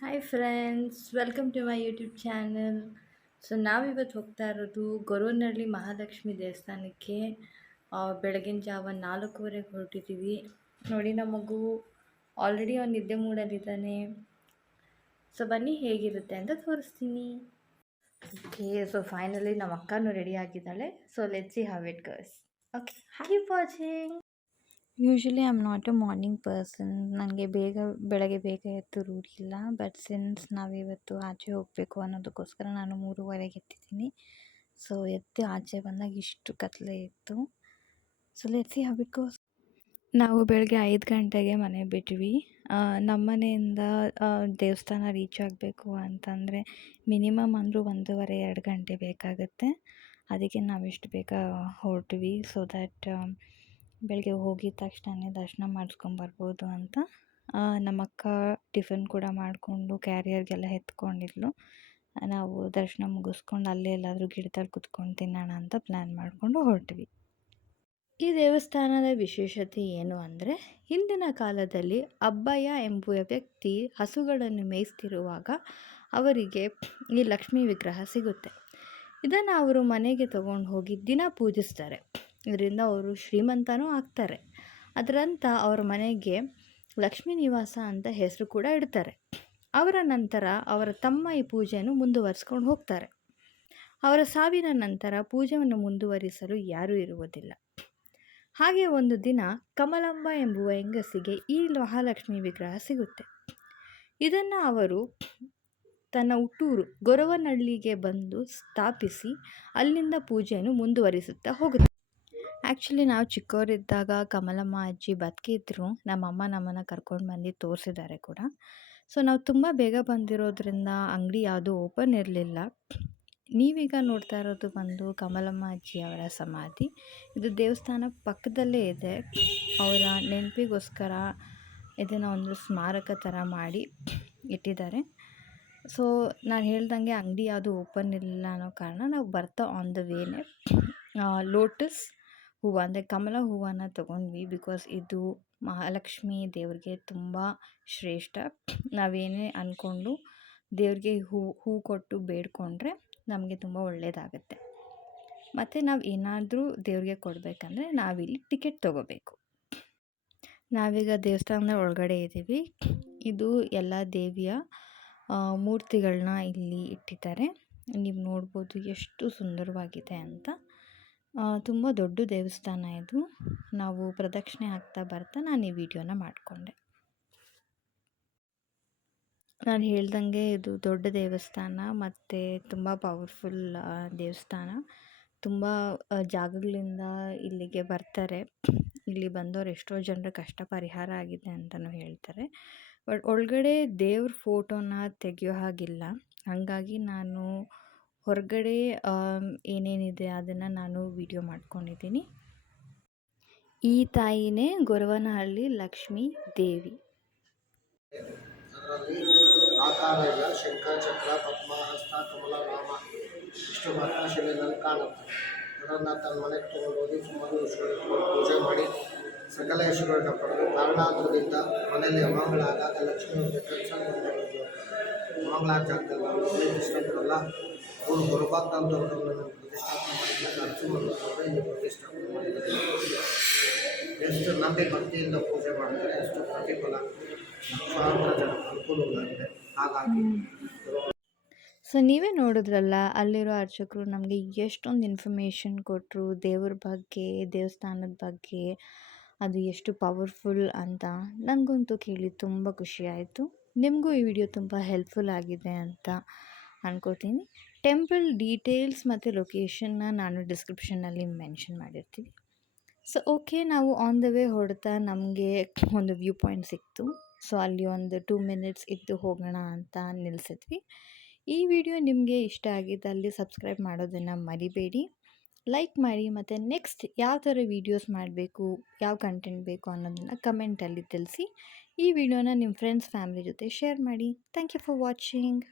Hi friends, welcome to my YouTube channel. So ನಾವಿವತ್ತು ಹೋಗ್ತಾ ಇರೋದು ಗೊರವನಹಳ್ಳಿ ಮಹಾಲಕ್ಷ್ಮಿ ದೇವಸ್ಥಾನಕ್ಕೆ. ಬೆಳಗಿನ ಜಾವ 4:15 ಹೊರಟಿದ್ದೀವಿ. ನೋಡಿ, ನಮ್ಮ ಮಗು ಆಲ್ರೆಡಿ ಅವ್ನು ನಿದ್ದೆ ಮೂಡಲ್ಲಿದ್ದಾನೆ. ಸೊ ಬನ್ನಿ ಹೇಗಿರುತ್ತೆ ಅಂತ ತೋರಿಸ್ತೀನಿ. ಓಕೆ, ಸೊ ಫೈನಲಿ ನಮ್ಮ ಅಕ್ಕನೂ ರೆಡಿ ಆಗಿದ್ದಾಳೆ. So let's see how it goes. Okay, hi watching. Usually I am not A morning person. ನನಗೆ ಬೆಳಗ್ಗೆ ಬೇಗ ಎದ್ದು ರೂಢಿ ಇಲ್ಲ. ಬಟ್ ಸಿನ್ಸ್ ನಾವಿವತ್ತು ಆಚೆ ಹೋಗಬೇಕು ಅನ್ನೋದಕ್ಕೋಸ್ಕರ ನಾನು 3:30ಗೆ ಎದ್ದಿದ್ದೀನಿ. ಸೊ ಎದ್ದು ಆಚೆ ಬಂದಾಗ ಇಷ್ಟು ಕತ್ಲೆ ಇತ್ತು. So let's see how it goes. ನಾವು ಬೆಳಗ್ಗೆ 5 ಗಂಟೆಗೆ ಮನೆ ಬಿಟ್ವಿ. ನಮ್ಮ ಮನೆಯಿಂದ ದೇವಸ್ಥಾನ ರೀಚ್ ಆಗಬೇಕು ಅಂತಂದರೆ ಮಿನಿಮಮ್ ಅಂದರೂ 1:30-2 ಗಂಟೆ ಬೇಕಾಗುತ್ತೆ. ಅದಕ್ಕೆ ನಾವಿಷ್ಟು ಬೇಗ ಹೊರಟ್ವಿ. ಸೊ ದ್ಯಾಟ್ ಬೆಳಗ್ಗೆ ಹೋಗಿದ ತಕ್ಷಣ ದರ್ಶನ ಮಾಡಿಸ್ಕೊಂಬರ್ಬೋದು ಅಂತ. ನಮ್ಮ ಅಕ್ಕ ಟಿಫನ್ ಕೂಡ ಮಾಡಿಕೊಂಡು ಕ್ಯಾರಿಯರ್ಗೆಲ್ಲ ಎತ್ಕೊಂಡಿದ್ಲು. ನಾವು ದರ್ಶನ ಮುಗಿಸ್ಕೊಂಡು ಅಲ್ಲೇ ಎಲ್ಲಾದರೂ ಗಿಡದಲ್ಲಿ ಕುತ್ಕೊಂಡು ತಿನ್ನೋಣ ಅಂತ ಪ್ಲ್ಯಾನ್ ಮಾಡಿಕೊಂಡು ಹೊರಟ್ವಿ. ಈ ದೇವಸ್ಥಾನದ ವಿಶೇಷತೆ ಏನು ಅಂದರೆ, ಹಿಂದಿನ ಕಾಲದಲ್ಲಿ ಅಬ್ಬಯ್ಯ ಎಂಬುವ ವ್ಯಕ್ತಿ ಹಸುಗಳನ್ನು ಮೇಯಿಸ್ತಿರುವಾಗ ಅವರಿಗೆ ಈ ಲಕ್ಷ್ಮೀ ವಿಗ್ರಹ ಸಿಗುತ್ತೆ. ಇದನ್ನು ಅವರು ಮನೆಗೆ ತಗೊಂಡು ಹೋಗಿ ದಿನ ಪೂಜಿಸ್ತಾರೆ. ಇದರಿಂದ ಅವರು ಶ್ರೀಮಂತನೂ ಆಗ್ತಾರೆ. ಅದರಂತ ಅವರ ಮನೆಗೆ ಲಕ್ಷ್ಮೀ ನಿವಾಸ ಅಂತ ಹೆಸರು ಕೂಡ ಇಡ್ತಾರೆ. ಅವರ ನಂತರ ಅವರ ತಮ್ಮ ಈ ಪೂಜೆಯನ್ನು ಮುಂದುವರಿಸ್ಕೊಂಡು ಹೋಗ್ತಾರೆ. ಅವರ ಸಾವಿನ ನಂತರ ಪೂಜೆಯನ್ನು ಮುಂದುವರಿಸಲು ಯಾರೂ ಇರುವುದಿಲ್ಲ. ಹಾಗೆ ಒಂದು ದಿನ ಕಮಲಮ್ಮ ಎಂಬುವ ಹೆಂಗಸಿಗೆ ಈ ಮಹಾಲಕ್ಷ್ಮಿ ವಿಗ್ರಹ ಸಿಗುತ್ತೆ. ಇದನ್ನು ಅವರು ತನ್ನ ಹುಟ್ಟೂರು ಗೊರವನಹಳ್ಳಿಗೆ ಬಂದು ಸ್ಥಾಪಿಸಿ ಅಲ್ಲಿಂದ ಪೂಜೆಯನ್ನು ಮುಂದುವರಿಸುತ್ತಾ ಹೋಗುತ್ತೆ. ಆ್ಯಕ್ಚುಲಿ ನಾವು ಚಿಕ್ಕವರಿದ್ದಾಗ ಕಮಲಮ್ಮ ಅಜ್ಜಿ ಬದುಕಿದ್ರು. ನಮ್ಮಮ್ಮ ನಮ್ಮನ್ನು ಕರ್ಕೊಂಡು ಬಂದು ತೋರಿಸಿದ್ದಾರೆ ಕೂಡ. ಸೊ ನಾವು ತುಂಬ ಬೇಗ ಬಂದಿರೋದ್ರಿಂದ ಅಂಗಡಿ ಯಾವುದೂ ಓಪನ್ ಇರಲಿಲ್ಲ. ನೀವೀಗ ನೋಡ್ತಾ ಇರೋದು ಬಂದು ಕಮಲಮ್ಮ ಅಜ್ಜಿಯವರ ಸಮಾಧಿ. ಇದು ದೇವಸ್ಥಾನ ಪಕ್ಕದಲ್ಲೇ ಇದೆ. ಅವರ ನೆನಪಿಗೋಸ್ಕರ ಇದನ್ನು ಒಂದು ಸ್ಮಾರಕ ಥರ ಮಾಡಿ ಇಟ್ಟಿದ್ದಾರೆ. ಸೊ ನಾನು ಹೇಳ್ದಂಗೆ ಅಂಗಡಿ ಯಾವುದು ಓಪನ್ ಇರಲಿಲ್ಲ ಅನ್ನೋ ಕಾರಣ ನಾವು ಬರ್ತಾ ಆನ್ ದ ವೇನೆ ಲೋಟಸ್ ಹೂವು ಅಂದರೆ ಕಮಲ ಹೂವನ್ನು ತೊಗೊಂಡ್ವಿ. ಬಿಕಾಸ್ ಇದು ಮಹಾಲಕ್ಷ್ಮಿ ದೇವ್ರಿಗೆ ತುಂಬ ಶ್ರೇಷ್ಠ. ನಾವೇನೇ ಅಂದ್ಕೊಂಡು ದೇವ್ರಿಗೆ ಹೂ ಕೊಟ್ಟು ಬೇಡಿಕೊಂಡ್ರೆ ನಮಗೆ ತುಂಬ ಒಳ್ಳೆಯದಾಗುತ್ತೆ. ಮತ್ತು ನಾವು ಏನಾದರೂ ದೇವ್ರಿಗೆ ಕೊಡಬೇಕಂದ್ರೆ ನಾವಿಲ್ಲಿ ಟಿಕೆಟ್ ತೊಗೋಬೇಕು. ನಾವೀಗ ದೇವಸ್ಥಾನದ ಒಳಗಡೆ ಇದ್ದೀವಿ. ಇದು ಎಲ್ಲ ದೇವಿಯ ಮೂರ್ತಿಗಳನ್ನ ಇಲ್ಲಿ ಇಟ್ಟಿದ್ದಾರೆ. ನೀವು ನೋಡ್ಬೋದು ಎಷ್ಟು ಸುಂದರವಾಗಿದೆ ಅಂತ. ತುಂಬ ದೊಡ್ಡ ದೇವಸ್ಥಾನ ಇದು. ನಾವು ಪ್ರದಕ್ಷಿಣೆ ಹಾಕ್ತಾ ಬರ್ತಾ ನಾನು ಈ ವಿಡಿಯೋನ ಮಾಡಿಕೊಂಡೆ. ನಾನು ಹೇಳ್ದಂಗೆ ಇದು ದೊಡ್ಡ ದೇವಸ್ಥಾನ ಮತ್ತು ತುಂಬ ಪವರ್ಫುಲ್ ದೇವಸ್ಥಾನ. ತುಂಬ ಜಾಗಗಳಿಂದ ಇಲ್ಲಿಗೆ ಬರ್ತಾರೆ. ಇಲ್ಲಿ ಬಂದವರು ಎಷ್ಟೋ ಜನರ ಕಷ್ಟ ಪರಿಹಾರ ಆಗಿದೆ ಅಂತಲೂ ಹೇಳ್ತಾರೆ. ಬಟ್ ಒಳಗಡೆ ದೇವ್ರ ಫೋಟೋನ ತೆಗೆಯೋ ಹಾಗಿಲ್ಲ. ಹಾಗಾಗಿ ನಾನು ಹೊರಗಡೆ ಏನೇನಿದೆ ಅದನ್ನು ನಾನು ವಿಡಿಯೋ ಮಾಡ್ಕೊಂಡಿದ್ದೀನಿ. ಈ ತಾಯಿನೇ ಗೊರವನಹಳ್ಳಿ ಲಕ್ಷ್ಮೀ ದೇವಿ. ಅದರಲ್ಲಿ ಆಕಾರ ಇಲ್ಲ. ಶಂಖ, ಚಕ್ರ, ಪದ್ಮ, ಹಸ್ತ, ಕಮಲ, ರಾಮ ಇಷ್ಟು ಭಕ್ತಶಿಲೆಯಲ್ಲಿ ಕಾಣುತ್ತೆ. ಅದನ್ನು ತನ್ನ ಮನೆಗೆ ತೊಗೊಂಡೋಗಿ ಸುಮಾರು ಪೂಜೆ ಮಾಡಿ ಸಕಲ ಯಶುಗಳನ್ನ ಪಡೆದು ಕಾರಣಾಂತರದಿಂದ ಮನೆಯಲ್ಲಿ ಅಮಂಗಳ ಆದಾಗ ಲಕ್ಷ್ಮೀ ಕೆಲಸ ಅಮಂಗಳ ಜಾಗದಲ್ಲಿ ನಾವು ಪ್ರತಿಷ್ಠಾಪನಲ್ಲ ಅವರು ಹೊರಬಾರ್ದಂಥವ್ರನ್ನ ಪ್ರತಿಷ್ಠಾಪನೆ ಮಾಡಿದಾಗ ಅರ್ಜುನ ಇಲ್ಲಿ ಪ್ರತಿಷ್ಠಾಪನೆ ಮಾಡಿದ್ದಾರೆ. ಎಷ್ಟು ನಂಬಿ ಭಕ್ತಿಯಿಂದ ಪೂಜೆ ಮಾಡ್ತಾರೆ ಅಷ್ಟು ಪ್ರತಿಫಲ ಲಕ್ಷಾಂತರ ಜನ ಅನುಕೂಲವಾಗಿದೆ. ಹಾಗಾಗಿ ಸೊ ನೀವೇ ನೋಡಿದ್ರಲ್ಲ, ಅಲ್ಲಿರೋ ಅರ್ಚಕರು ನಮಗೆ ಎಷ್ಟೊಂದು ಇನ್ಫಾರ್ಮೇಷನ್ ಕೊಟ್ಟರು ದೇವ್ರ ಬಗ್ಗೆ, ದೇವಸ್ಥಾನದ ಬಗ್ಗೆ, ಅದು ಎಷ್ಟು ಪವರ್ಫುಲ್ ಅಂತ. ನನಗಂತೂ ಕೇಳಿ ತುಂಬ ಖುಷಿಯಾಯಿತು. ನಿಮಗೂ ಈ ವಿಡಿಯೋ ತುಂಬ ಹೆಲ್ಪ್ಫುಲ್ ಆಗಿದೆ ಅಂತ ಅಂದ್ಕೋತೀನಿ. ಟೆಂಪಲ್ ಡೀಟೇಲ್ಸ್ ಮತ್ತು ಲೊಕೇಶನ್ನ ನಾನು ಡಿಸ್ಕ್ರಿಪ್ಷನ್ನಲ್ಲಿ ಮೆನ್ಷನ್ ಮಾಡಿರ್ತೀನಿ. ಸೊ ಓಕೆ, ನಾವು ಆನ್ ದ ವೇ ಹೊರಡ್ತಾ ನಮಗೆ ಒಂದು ವ್ಯೂ ಪಾಯಿಂಟ್ ಸಿಕ್ತು. ಸೊ ಅಲ್ಲಿ ಒಂದು 2 ಮಿನಿಟ್ಸ್ ಇದ್ದು ಹೋಗೋಣ ಅಂತ ನಿಲ್ಲಿಸಿದ್ವಿ. ಈ ವಿಡಿಯೋ ನಿಮಗೆ ಇಷ್ಟ ಆಗಿದ್ದಲ್ಲಿ ಸಬ್ಸ್ಕ್ರೈಬ್ ಮಾಡೋದನ್ನು ಮರಿಬೇಡಿ, ಲೈಕ್ ಮಾಡಿ, ಮತ್ತು ನೆಕ್ಸ್ಟ್ ಯಾವ ಥರ ವೀಡಿಯೋಸ್ ಮಾಡಬೇಕು, ಯಾವ ಕಂಟೆಂಟ್ ಬೇಕು ಅನ್ನೋದನ್ನು ಕಮೆಂಟಲ್ಲಿ ತಿಳಿಸಿ. ಈ ವಿಡಿಯೋನ ನಿಮ್ಮ ಫ್ರೆಂಡ್ಸ್ ಫ್ಯಾಮಿಲಿ ಜೊತೆ ಶೇರ್ ಮಾಡಿ. Thank you for watching.